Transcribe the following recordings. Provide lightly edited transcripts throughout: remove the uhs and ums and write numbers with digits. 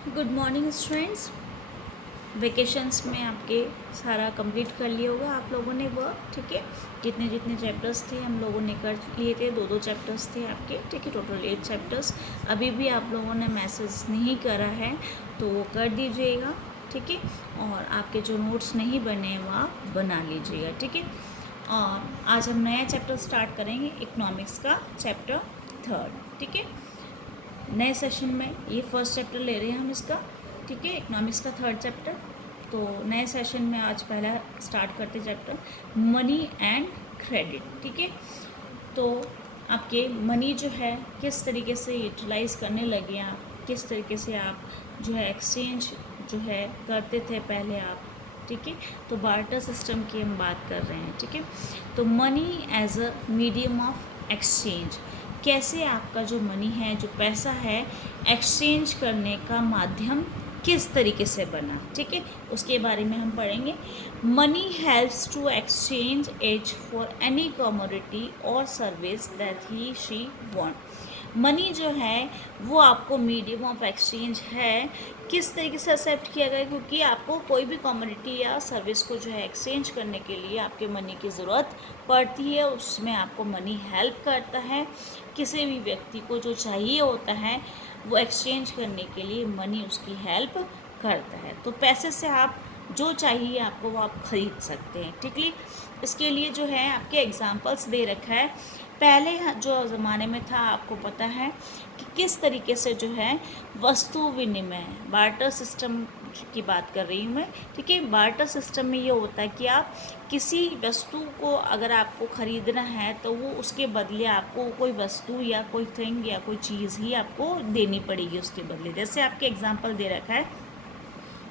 Good morning students. Vacations में आपके सारा कंप्लीट कर लिया होगा आप लोगों ने वर्क, ठीक है। जितने जितने चैप्टर्स थे हम लोगों ने कर लिए थे, दो दो चैप्टर्स थे आपके, ठीक है। Total 8 chapters. अभी भी आप लोगों ने मैसेज नहीं करा है तो वो कर दीजिएगा, ठीक है। और आपके जो नोट्स नहीं बने हैं वो आप बना लीजिएगा, ठीक है। और आज हम नया चैप्टर स्टार्ट करेंगे, इकोनॉमिक्स का चैप्टर 3, ठीक है। नए सेशन में ये फर्स्ट चैप्टर ले रहे हैं हम इसका, ठीक है, इकोनॉमिक्स का 3rd चैप्टर। तो नए सेशन में आज पहला स्टार्ट करते चैप्टर मनी एंड क्रेडिट, ठीक है। तो आपके मनी जो है किस तरीके से यूटिलाइज करने लगे आप, किस तरीके से आप जो है एक्सचेंज जो है करते थे पहले आप, ठीक है। तो बार्टर सिस्टम की हम बात कर रहे हैं, ठीक है। तो money as a medium of exchange, कैसे आपका जो मनी है, जो पैसा है, एक्सचेंज करने का माध्यम किस तरीके से बना, ठीक है, उसके बारे में हम पढ़ेंगे। Money helps to exchange it for any commodity और service that he she want. Money जो है वो आपको मीडियम ऑफ एक्सचेंज है, किस तरीके से एक्सेप्ट किया गया, क्योंकि आपको कोई भी कमोडिटी या सर्विस को जो है एक्सचेंज करने के लिए आपके मनी की ज़रूरत पड़ती है। उसमें आपको मनी हेल्प करता है। किसी भी व्यक्ति को जो चाहिए होता है वो एक्सचेंज करने के लिए मनी उसकी हेल्प करता है। तो पैसे से आप जो चाहिए आपको वो आप ख़रीद सकते हैं, ठीक है। इसके लिए जो है आपके एग्जांपल्स दे रखा है। पहले जो ज़माने में था आपको पता है कि किस तरीके से जो है वस्तु विनिमय, बार्टर सिस्टम की बात कर रही हूँ मैं, ठीक है। बार्टर सिस्टम में ये होता है कि आप किसी वस्तु को अगर आपको ख़रीदना है तो वो उसके बदले आपको कोई वस्तु या कोई थिंग या कोई चीज़ ही आपको देनी पड़ेगी उसके बदले। जैसे आपके एग्जाम्पल दे रखा है,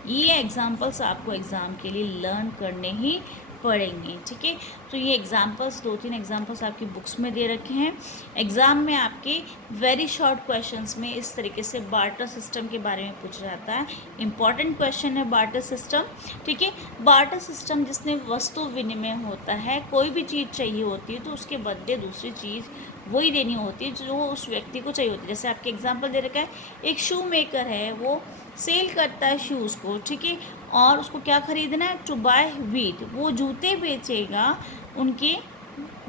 ये एग्जाम्पल्स आपको एग्ज़ाम के लिए लर्न करने ही पढ़ेंगे, ठीक है। तो ये एग्जाम्पल्स, 2-3 एग्जाम्पल्स आपकी बुक्स में दे रखे हैं। एग्ज़ाम में आपके वेरी शॉर्ट क्वेश्चंस में इस तरीके से बार्टर सिस्टम के बारे में पूछा जाता है। इंपॉर्टेंट क्वेश्चन है बार्टर सिस्टम, ठीक है। बार्टर सिस्टम जिसमें वस्तु विनिमय होता है, कोई भी चीज़ चाहिए होती है तो उसके बदले दूसरी चीज़ वही देनी होती है जो उस व्यक्ति को चाहिए होती है। जैसे आपके एग्जाम्पल दे रखा है, एक शू मेकर है, वो सेल करता है शूज़ को, ठीक है। और उसको क्या ख़रीदना है, टू बाय वीट, वो जूते बेचेगा उनके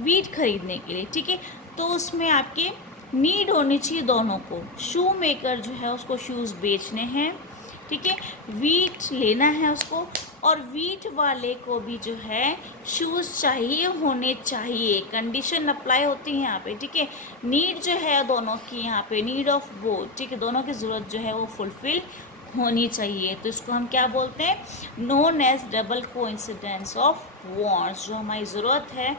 वीट खरीदने के लिए, ठीक है। तो उसमें आपके नीड होनी चाहिए दोनों को। शू मेकर जो है उसको शूज़ बेचने हैं, ठीक है, वीट लेना है उसको, और वीट वाले को भी जो है शूज़ चाहिए होने चाहिए। कंडीशन अप्लाई होती है यहाँ पे, ठीक है। नीड जो है दोनों की यहाँ पे, नीड ऑफ बोथ, ठीक है, दोनों की ज़रूरत जो है वो फुलफ़िल होनी चाहिए। तो इसको हम क्या बोलते हैं, known as double coincidence of wants. जो हमारी ज़रूरत है,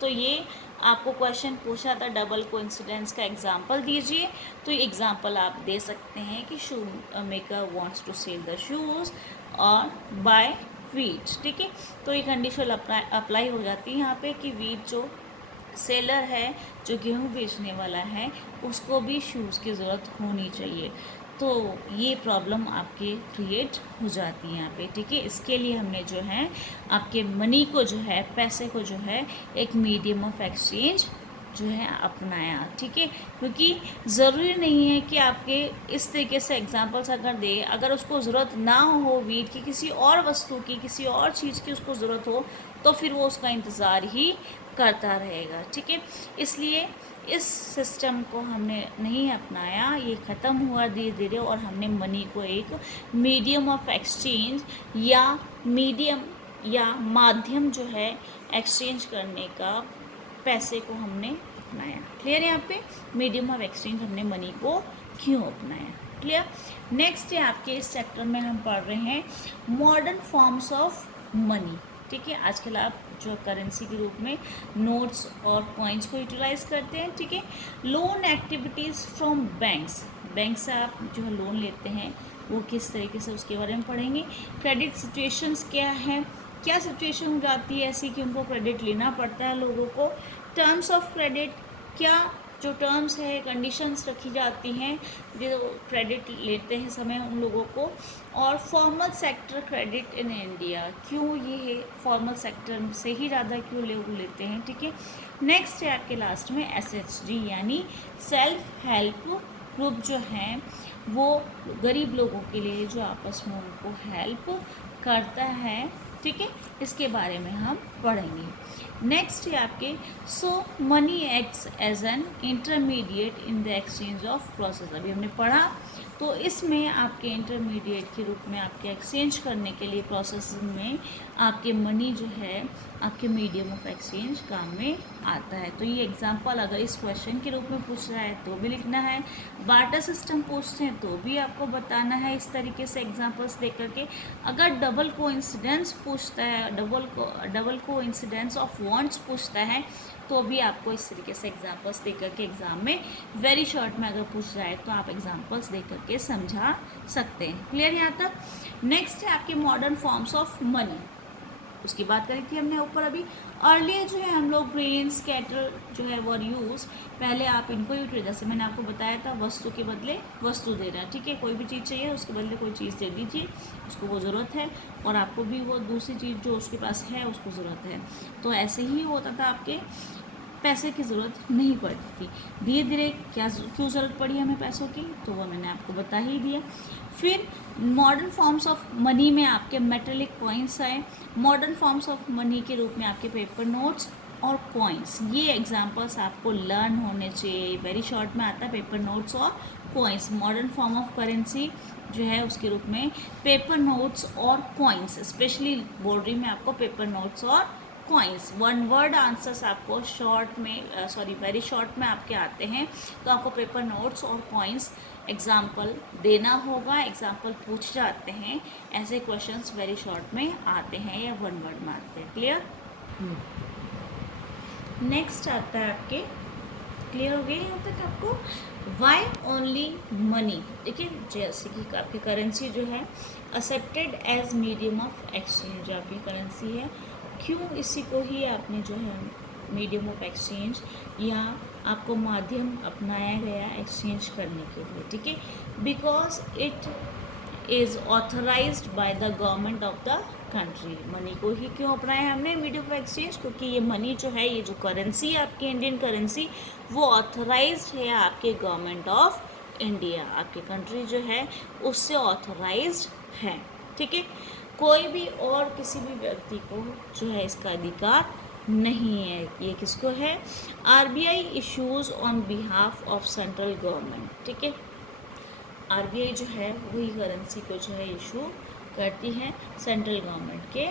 तो ये आपको क्वेश्चन पूछा था डबल कोइंसिडेंस का एग्जांपल दीजिए। तो ये एग्जांपल आप दे सकते हैं कि shoe maker wants to sell the shoes और बाय वीट, ठीक है। तो ये कंडीशन अप्लाई हो जाती है यहाँ पे कि वीट जो सेलर है, जो गेहूँ बेचने वाला है, उसको भी शूज़ की ज़रूरत होनी चाहिए। तो ये प्रॉब्लम आपके क्रिएट हो जाती है यहाँ पे, ठीक है। इसके लिए हमने जो है आपके मनी को जो है, पैसे को जो है एक मीडियम ऑफ एक्सचेंज जो है अपनाया, ठीक है। क्योंकि ज़रूरी नहीं है कि आपके इस तरीके से एग्जांपल्स अगर दे, अगर उसको ज़रूरत ना हो वीट की, किसी और वस्तु की, किसी और चीज़ की उसको ज़रूरत हो, तो फिर वो उसका इंतज़ार ही करता रहेगा, ठीक है। इसलिए इस सिस्टम को हमने नहीं अपनाया, ये ख़त्म हुआ धीरे धीरे, और हमने मनी को एक मीडियम ऑफ एक्सचेंज या मीडियम या माध्यम जो है एक्सचेंज करने का, पैसे को हमने अपनाया। क्लियर है यहाँ पे, मीडियम ऑफ एक्सचेंज हमने मनी को क्यों अपनाया, क्लियर। नेक्स्ट है आपके इस चैप्टर में हम पढ़ रहे हैं मॉडर्न फॉर्म्स ऑफ मनी, ठीक है। आजकल आप जो करेंसी के रूप में नोट्स और कॉइन्स को यूटिलाइज करते हैं, ठीक है। Loan activities from banks, bank से आप जो है लोन लेते हैं वो किस तरीके से, उसके बारे में पढ़ेंगे। क्रेडिट सिचुएशंस क्या है, क्या सिचुएशन हो जाती है ऐसी कि उनको क्रेडिट लेना पड़ता है लोगों को। टर्म्स ऑफ क्रेडिट, क्या जो टर्म्स है, कंडीशंस रखी जाती हैं जो क्रेडिट लेते हैं समय उन लोगों को। और formal sector credit in India, क्यों ये फॉर्मल सेक्टर से ही ज़्यादा क्यों लोग लेते हैं, ठीक है। नेक्स्ट है आपके लास्ट में SHG यानी सेल्फ हेल्प ग्रुप जो हैं वो गरीब लोगों के लिए जो आपस में उनको हेल्प करता है, ठीक है, इसके बारे में हम पढ़ेंगे। नेक्स्ट है आपके so money acts as an intermediate in the exchange of process. अभी हमने पढ़ा, तो इसमें आपके इंटरमीडिएट के रूप में आपके एक्सचेंज करने के लिए प्रोसेसिंग में आपके मनी जो है आपके मीडियम ऑफ एक्सचेंज काम में आता है। तो ये एग्जांपल अगर इस क्वेश्चन के रूप में पूछ रहा है तो भी लिखना है, बार्टर सिस्टम पूछते हैं तो भी आपको बताना है इस तरीके से एग्जांपल्स दे करके। अगर डबल कोइंसिडेंस पूछता है, डबल कोइंसिडेंस ऑफ वांट्स पूछता है तो भी आपको इस तरीके से एग्जांपल्स दे करके एग्जाम में वेरी शॉर्ट में अगर पूछ रहा है तो आप एग्जांपल्स दे करके समझा सकते हैं। क्लियर यहाँ तक। नेक्स्ट है आपके मॉडर्न फॉर्म्स ऑफ मनी, उसकी बात करी थी हमने ऊपर अभी। अर्लियर जो है हम लोग ग्रेन्स कैटल जो है वर यूज़, पहले आप इनको यूज, जैसे मैंने आपको बताया था वस्तु के बदले वस्तु दे रहा है, ठीक है, कोई भी चीज़ चाहिए उसके बदले कोई चीज़ दे दीजिए, उसको वो ज़रूरत है और आपको भी वो दूसरी चीज़ जो उसके पास है उसको ज़रूरत है। तो ऐसे ही होता था, आपके पैसे की ज़रूरत नहीं पड़ती थी। धीरे धीरे क्यों ज़रूरत पड़ी हमें पैसों की, तो वो मैंने आपको बता ही दिया। फिर मॉडर्न फॉर्म्स ऑफ मनी में आपके मेटेलिक कॉइन्स आए, मॉडर्न फॉर्म्स ऑफ मनी के रूप में आपके पेपर नोट्स और कॉइन्स। ये एग्जांपल्स आपको लर्न होने चाहिए, वेरी शॉर्ट में आता है पेपर नोट्स और coins. Modern form of currency जो है उसके रूप में पेपर नोट्स और कॉइन्स, स्पेशली बोर्डरी में आपको पेपर नोट्स और कॉइन्स। वन वर्ड आंसर्स आपको शॉर्ट में वेरी शॉर्ट में आपके आते हैं, तो आपको पेपर नोट्स और कॉइन्स एग्जाम्पल देना होगा, एग्जाम्पल पूछ जाते हैं, ऐसे क्वेश्चंस वेरी शॉर्ट में आते हैं या वन वर्ड में आते हैं। क्लियर। नेक्स्ट आता है आपके, क्लियर हो गया यहाँ तक आपको, वाई ओनली मनी। देखिए जैसे कि आपकी करेंसी जो है accepted as medium of exchange, आपकी करेंसी है, क्यों इसी को ही आपने जो है मीडियम ऑफ एक्सचेंज या आपको माध्यम अपनाया गया एक्सचेंज करने के लिए, ठीक है, because it is authorised by the government of the country. Money को ही क्यों अपनाया हमने मीडियम ऑफ एक्सचेंज, क्योंकि ये मनी जो है, ये जो करेंसी है आपकी इंडियन करेंसी, वो ऑथराइज्ड है आपके गवर्नमेंट ऑफ इंडिया, आपकी कंट्री जो है उससे ऑथराइज्ड है, ठीक है। कोई भी और किसी भी व्यक्ति को जो है इसका अधिकार नहीं है। ये किसको है, RBI issues on behalf of central government, ठीक है। आरबीआई जो है वही करेंसी को जो है इशू करती है सेंट्रल गवर्नमेंट के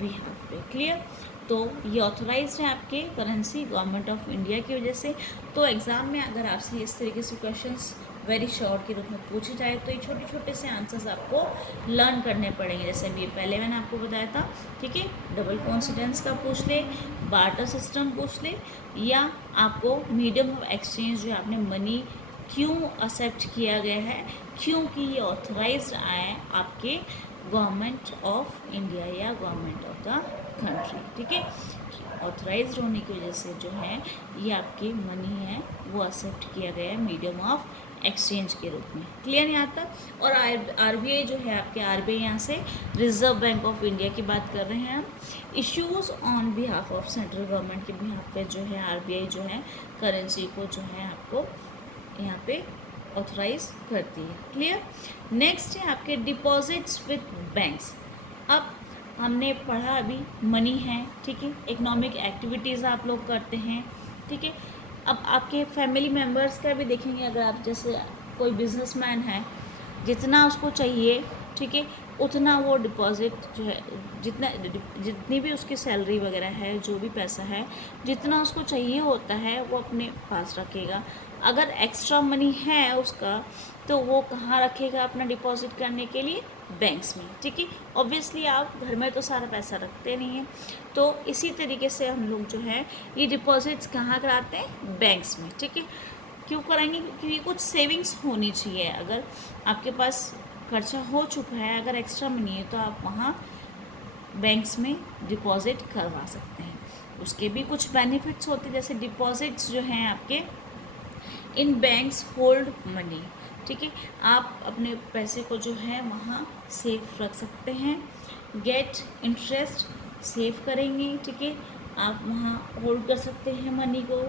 बिहाफ पे। क्लियर। तो ये ऑथराइज्ड है आपके करेंसी गवर्नमेंट ऑफ इंडिया की वजह से। तो एग्ज़ाम में अगर आपसे इस तरीके से क्वेश्चंस वेरी शॉर्ट के रूप में पूछे जाए तो ये छोटे छोटे से आंसर्स आपको लर्न करने पड़ेंगे। जैसे अभी पहले मैंने आपको बताया था, ठीक है, डबल कॉन्सिडेंस का पूछ ले, बार्टर सिस्टम पूछ ले, या आपको मीडियम ऑफ एक्सचेंज जो आपने मनी क्यों एक्सेप्ट किया गया है, क्योंकि ये ऑथराइज्ड आए आपके गवर्नमेंट ऑफ इंडिया या गवर्नमेंट ऑफ द कंट्री, ठीक है। ऑथराइज्ड होने की वजह से जो है ये आपकी मनी है वो एक्सेप्ट किया गया है मीडियम ऑफ एक्सचेंज के रूप में। क्लियर यहाँ तक। और आरबीआई जो है आपके, आरबीआई यहाँ से रिजर्व बैंक ऑफ इंडिया की बात कर रहे हैं हम। Issues on behalf of central government के बिहाफ पे जो है आरबीआई जो है करेंसी को जो है आपको यहाँ पे ऑथराइज करती है। क्लियर। नेक्स्ट है आपके डिपॉजिट्स विथ बैंक्स। अब हमने पढ़ा अभी मनी है, ठीक है, इकोनॉमिक एक्टिविटीज़ आप लोग करते हैं, ठीक है। अब आपके फैमिली मेम्बर्स का भी देखेंगे, अगर आप जैसे कोई बिजनेसमैन है, जितना उसको चाहिए, ठीक है, उतना वो डिपॉजिट जो है, जितनी भी उसकी सैलरी वगैरह है, जो भी पैसा है, जितना उसको चाहिए होता है वो अपने पास रखेगा। अगर एक्स्ट्रा मनी है उसका तो वो कहाँ रखेगा अपना डिपॉजिट करने के लिए, बैंक्स में, ठीक है। ऑब्वियसली आप घर में तो सारा पैसा रखते नहीं हैं, तो इसी तरीके से हम लोग जो है ये डिपॉजिट्स कहाँ कराते हैं, बैंक्स में, ठीक है। क्यों कराएंगे, क्योंकि कुछ सेविंग्स होनी चाहिए। अगर आपके पास खर्चा हो चुका है, अगर एक्स्ट्रा मनी है, तो आप वहाँ बैंक्स में डिपॉजिट करवा सकते हैं। उसके भी कुछ बेनिफिट्स होते हैं, जैसे डिपॉजिट्स जो हैं आपके इन बैंक्स होल्ड मनी, ठीक है, आप अपने पैसे को जो है वहाँ सेव रख सकते हैं, गेट इंटरेस्ट सेव करेंगे, ठीक है, आप वहाँ होल्ड कर सकते हैं मनी को,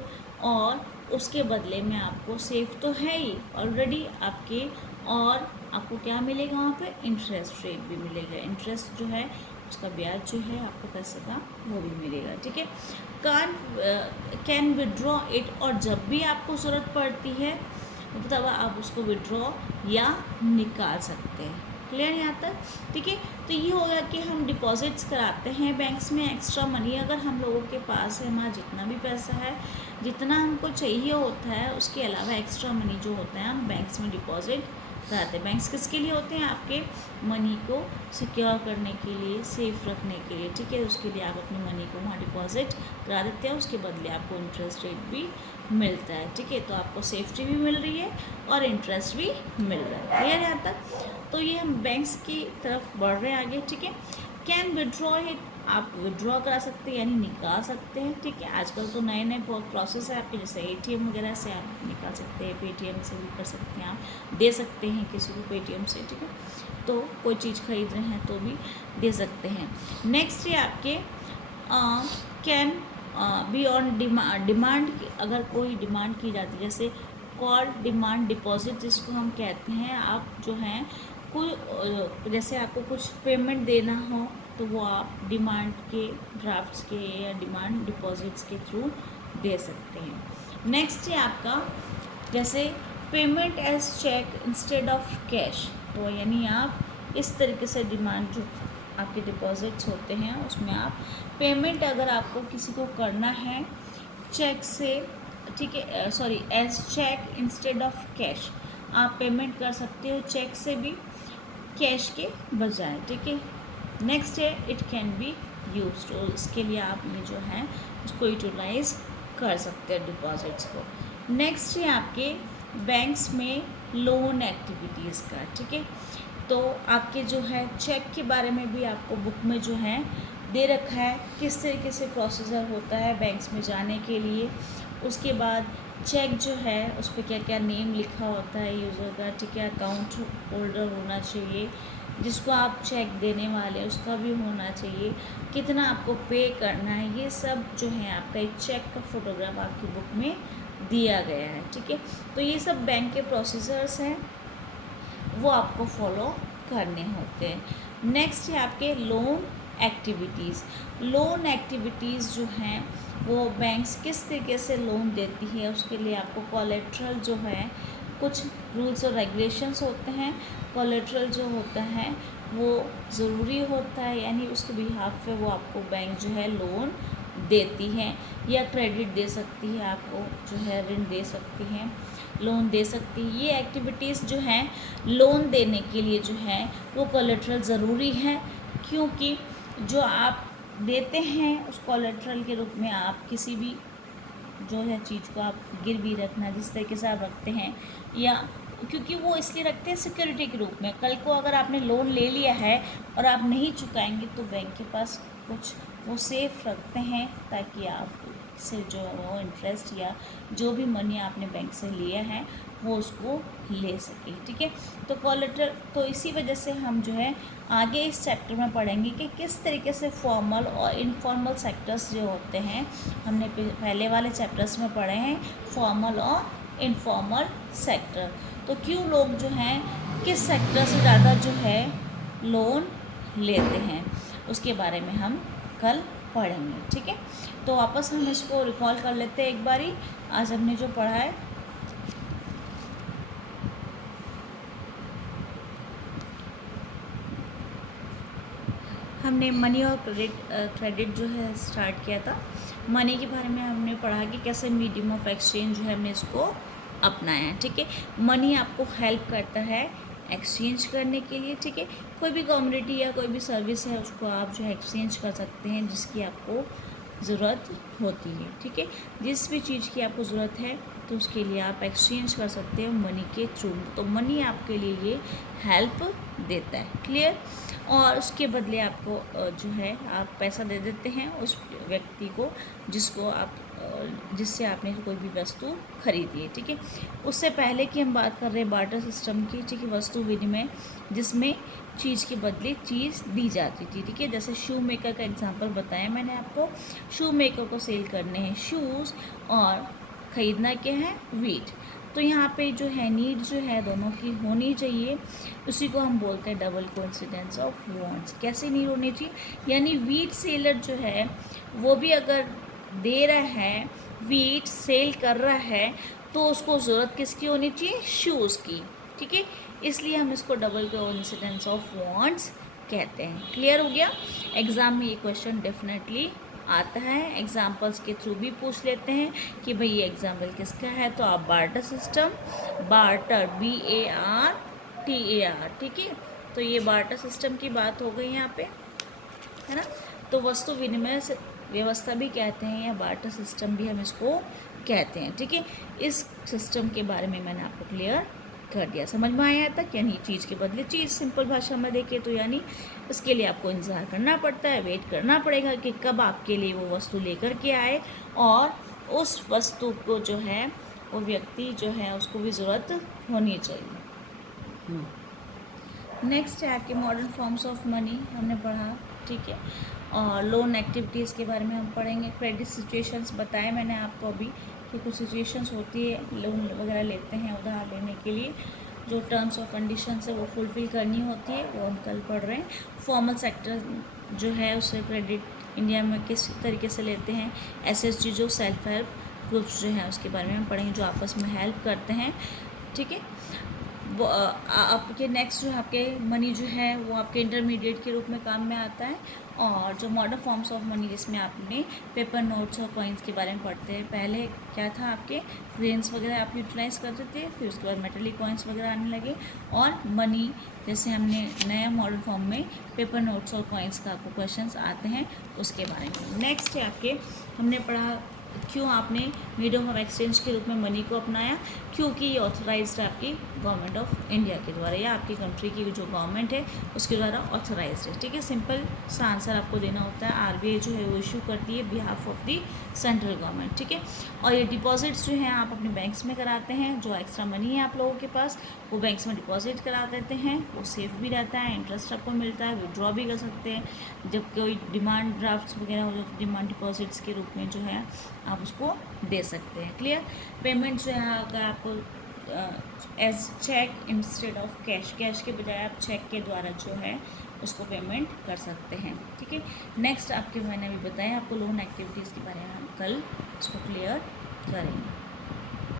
और उसके बदले में आपको सेव तो है ही ऑलरेडी, आपके और आपको क्या मिलेगा वहाँ पे, इंटरेस्ट रेट भी मिलेगा, इंटरेस्ट जो है उसका ब्याज जो है आपको पैसे का वो भी मिलेगा, ठीक है। कैन विड्रॉ इट, और जब भी आपको ज़रूरत पड़ती है तब आप उसको विड्रॉ या निकाल सकते हैं। क्लियर यहाँ तक, ठीक है। तो ये हो गया कि हम डिपॉजिट्स कराते हैं बैंक्स में एक्स्ट्रा मनी, अगर हम लोगों के पास है, हमारा जितना भी पैसा है, जितना हमको चाहिए होता है, उसके अलावा एक्स्ट्रा मनी जो होता है हम बैंक्स में डिपॉजिट कराते हैं। बैंक्स किसके लिए होते हैं, आपके मनी को सिक्योर करने के लिए, सेफ रखने के लिए, ठीक है। उसके लिए आप अपनी मनी को वहाँ डिपॉजिट करा देते हैं, उसके बदले आपको इंटरेस्ट रेट भी मिलता है, ठीक है। तो आपको सेफ्टी भी मिल रही है और इंटरेस्ट भी मिल रहा है। क्लियर यहाँ तक, तो ये हम बैंक्स की तरफ बढ़ रहे हैं आगे, ठीक है। कैन विड्रॉ इट, आप विड्रॉ करा सकते हैं यानी निकाल सकते हैं, ठीक है। आजकल तो नए नए बहुत प्रोसेस है आपके, जैसे एटीएम वगैरह से आप निकाल सकते हैं, पेटीएम से भी कर सकते हैं, आप दे सकते हैं किसी को पेटीएम से, ठीक है। तो कोई चीज़ खरीद रहे हैं तो भी दे सकते हैं। नेक्स्ट है आपके कैन बी ऑन डिमांड, अगर कोई डिमांड की जाती है, जैसे कॉल डिमांड डिपॉजिट जिसको हम कहते हैं, आप जो हैं कोई जैसे आपको कुछ पेमेंट देना हो तो वो आप डिमांड के ड्राफ्ट्स के या डिमांड डिपॉजिट्स के थ्रू दे सकते हैं। नेक्स्ट है आपका जैसे payment as cheque instead of cash, तो यानी आप इस तरीके से डिमांड जो आपके डिपॉजिट्स होते हैं उसमें आप पेमेंट अगर आपको किसी को करना है चेक से, ठीक है, sorry as cheque instead of cash, आप पेमेंट कर सकते हो चेक से भी कैश के बजाय, ठीक है। नेक्स्ट है इट कैन बी यूज, तो इसके लिए आप ये जो है उसको यूटिलाइज कर सकते हैं डिपॉजिट्स को। नेक्स्ट है आपके बैंक्स में लोन एक्टिविटीज़ का, ठीक है। तो आपके जो है चेक के बारे में भी आपको बुक में जो है दे रखा है, किस तरीके से प्रोसीजर होता है बैंक्स में जाने के लिए। उसके बाद चेक जो है उस पर क्या क्या नेम लिखा होता है यूज़र का, ठीक है। अकाउंट होल्डर होना चाहिए, जिसको आप चेक देने वाले उसका भी होना चाहिए, कितना आपको पे करना है, ये सब जो है आपका एक चेक का फोटोग्राफ आपकी बुक में दिया गया है, ठीक है। तो ये सब बैंक के प्रोसीजर्स हैं, वो आपको फॉलो करने होते हैं। नेक्स्ट है आपके लोन एक्टिविटीज़। लोन एक्टिविटीज़ जो हैं वो बैंक्स किस तरीके से लोन देती है, उसके लिए आपको कोलेट्रल जो है, कुछ रूल्स और रेगुलेशंस होते हैं। कोलेट्रल जो होता है वो ज़रूरी होता है, यानी उसके बिहाफ पे वो आपको बैंक जो है लोन देती है या क्रेडिट दे सकती है, आपको जो है ऋण दे सकती हैं, लोन दे सकती है। ये एक्टिविटीज़ जो हैं लोन देने के लिए जो है वो कोलेट्रल ज़रूरी है, क्योंकि जो आप देते हैं उस कोलेट्रल के रूप में आप किसी भी जो है चीज़ को आप गिरवी रखना, जिस तरीके से आप रखते हैं, या क्योंकि वो इसलिए रखते हैं सिक्योरिटी के रूप में। कल को अगर आपने लोन ले लिया है और आप नहीं चुकाएंगे तो बैंक के पास कुछ वो सेफ रखते हैं, ताकि आप से जो वो इंटरेस्ट या जो भी मनी आपने बैंक से लिया है वो उसको ले सके, ठीक है। तो कोलेट्रल, तो इसी वजह से हम जो है आगे इस चैप्टर में पढ़ेंगे कि किस तरीके से फॉर्मल और इनफॉर्मल सेक्टर्स जो होते हैं, हमने पहले वाले चैप्टर्स में पढ़े हैं फॉर्मल और इनफॉर्मल सेक्टर। तो क्यों लोग जो हैं किस सेक्टर से ज़्यादा जो है लोन लेते हैं, उसके बारे में हम कल पढ़ेंगे, ठीक है। तो वापस हम इसको रिकॉल कर लेते हैं एक बारी, आज हमने जो पढ़ा है। हमने मनी और क्रेडिट जो है स्टार्ट किया था। मनी के बारे में हमने पढ़ा कि कैसे मीडियम ऑफ एक्सचेंज जो है हमने इसको अपनाया है, ठीक है। मनी आपको हेल्प करता है एक्सचेंज करने के लिए, ठीक है। कोई भी कम्युनिटी या कोई भी सर्विस है उसको आप जो है एक्सचेंज कर सकते हैं जिसकी आपको ज़रूरत होती है, ठीक है। जिस भी चीज़ की आपको ज़रूरत है तो उसके लिए आप एक्सचेंज कर सकते हैं मनी के थ्रू। तो मनी आपके लिए ये हेल्प देता है, क्लियर। और उसके बदले आपको जो है आप पैसा दे देते हैं उस व्यक्ति को जिसको आप जिससे आपने कोई भी वस्तु खरीदी है, ठीक है। उससे पहले की हम बात कर रहे हैं बार्टर सिस्टम की, ठीक है, वस्तु विनिमय, जिसमें चीज़ के बदले चीज़ दी जाती थी, ठीक है। जैसे शू मेकर का एग्जांपल बताया मैंने आपको, शू मेकर को सेल करने हैं शूज़ और ख़रीदना क्या है, वीट। तो यहाँ पे जो है नीड जो है दोनों की होनी चाहिए, उसी को हम बोलते हैं डबल कोइंसिडेंस ऑफ वांट्स। कैसे नीड होनी चाहिए, यानी वीट सेलर जो है वो भी अगर दे रहा है, वीट सेल कर रहा है, तो उसको ज़रूरत किसकी होनी चाहिए, शूज़ की, ठीक है। इसलिए हम इसको डबल कोइंसिडेंस ऑफ वांट्स कहते हैं। क्लियर हो गया। एग्ज़ाम में ये क्वेश्चन डेफिनेटली आता है, एग्जाम्पल्स के थ्रू भी पूछ लेते हैं कि भाई ये एग्जाम्पल किसका है, तो आप बार्टर सिस्टम, बार्टर BARTER, ठीक है। तो ये बार्टर सिस्टम की बात हो गई यहाँ पे, है ना। तो वस्तु विनिमय व्यवस्था भी कहते हैं या बार्टर सिस्टम भी हम इसको कहते हैं, ठीक है। इस सिस्टम के बारे में मैंने आपको क्लियर कर दिया, समझ में आया तक। यानी चीज़ के बदले चीज़, सिंपल भाषा में देखें तो यानी इसके लिए आपको इंतज़ार करना पड़ता है, वेट करना पड़ेगा कि कब आपके लिए वो वस्तु लेकर के आए, और उस वस्तु को जो है वो व्यक्ति जो है उसको भी ज़रूरत होनी चाहिए। नेक्स्ट है आपके मॉडर्न फॉर्म्स ऑफ मनी, हमने पढ़ा, ठीक है। और लोन एक्टिविटीज़ के बारे में हम पढ़ेंगे। क्रेडिट सिचुएशंस बताए मैंने आपको अभी कि कुछ सिचुएशंस होती है, लोन वगैरह लेते हैं उधार लेने के लिए, जो टर्म्स और कंडीशंस है वो फुलफ़िल करनी होती है, वो हम कल पढ़ रहे हैं। फॉर्मल सेक्टर जो है उससे क्रेडिट इंडिया में किस तरीके से लेते हैं। SHG जो सेल्फ हेल्प ग्रुप्स जो हैं उसके बारे में हम पढ़ेंगे, जो आपस में हेल्प करते हैं, ठीक है। वो आपके नेक्स्ट जो है आपके मनी जो है वो आपके इंटरमीडिएट के रूप में काम में आता है। और जो मॉडर्न फॉर्म्स ऑफ मनी, जिसमें आपने पेपर नोट्स और कॉइन्स के बारे में पढ़ते हैं। पहले क्या था, आपके ग्रेन्स वगैरह आप यूटिलाइज करते थे, फिर उसके बाद मेटलिक कॉइन्स वगैरह आने लगे, और मनी जैसे हमने नया मॉडर्न फॉर्म में पेपर नोट्स और कॉइन्स का आपको क्वेश्चंस आते हैं, उसके बारे में। नेक्स्ट है आपके, हमने पढ़ा क्यों आपने मीडियम ऑफ एक्सचेंज के रूप में मनी को अपनाया, क्योंकि ये ऑथराइज्ड है आपकी गवर्नमेंट ऑफ इंडिया के द्वारा, या आपकी कंट्री की जो गवर्नमेंट है उसके द्वारा ऑथराइज्ड है, ठीक है। सिंपल सा आंसर आपको देना होता है। RBI जो है वो इशू करती है behalf of the central government, ठीक है। और ये डिपॉजिट्स जो हैं आप अपने बैंक्स में कराते हैं, जो एक्स्ट्रा मनी है आप लोगों के पास वो बैंक्स में डिपॉजिट करा देते हैं, वो सेफ भी रहता है, इंटरेस्ट आपको मिलता है, विड्रॉ भी कर सकते हैं। जब कोई डिमांड ड्राफ्ट्स वगैरह हो जाए, डिमांड डिपॉजिट्स के रूप में जो है आप उसको दे सकते हैं। क्लियर। पेमेंट जो है अगर आपको as cheque instead of cash, cash के बजाय आप चेक के द्वारा जो है उसको पेमेंट कर सकते हैं, ठीक है। नेक्स्ट आपके मैंने अभी बताया आपको लोन एक्टिविटीज़ के बारे में, हम कल उसको क्लियर करेंगे।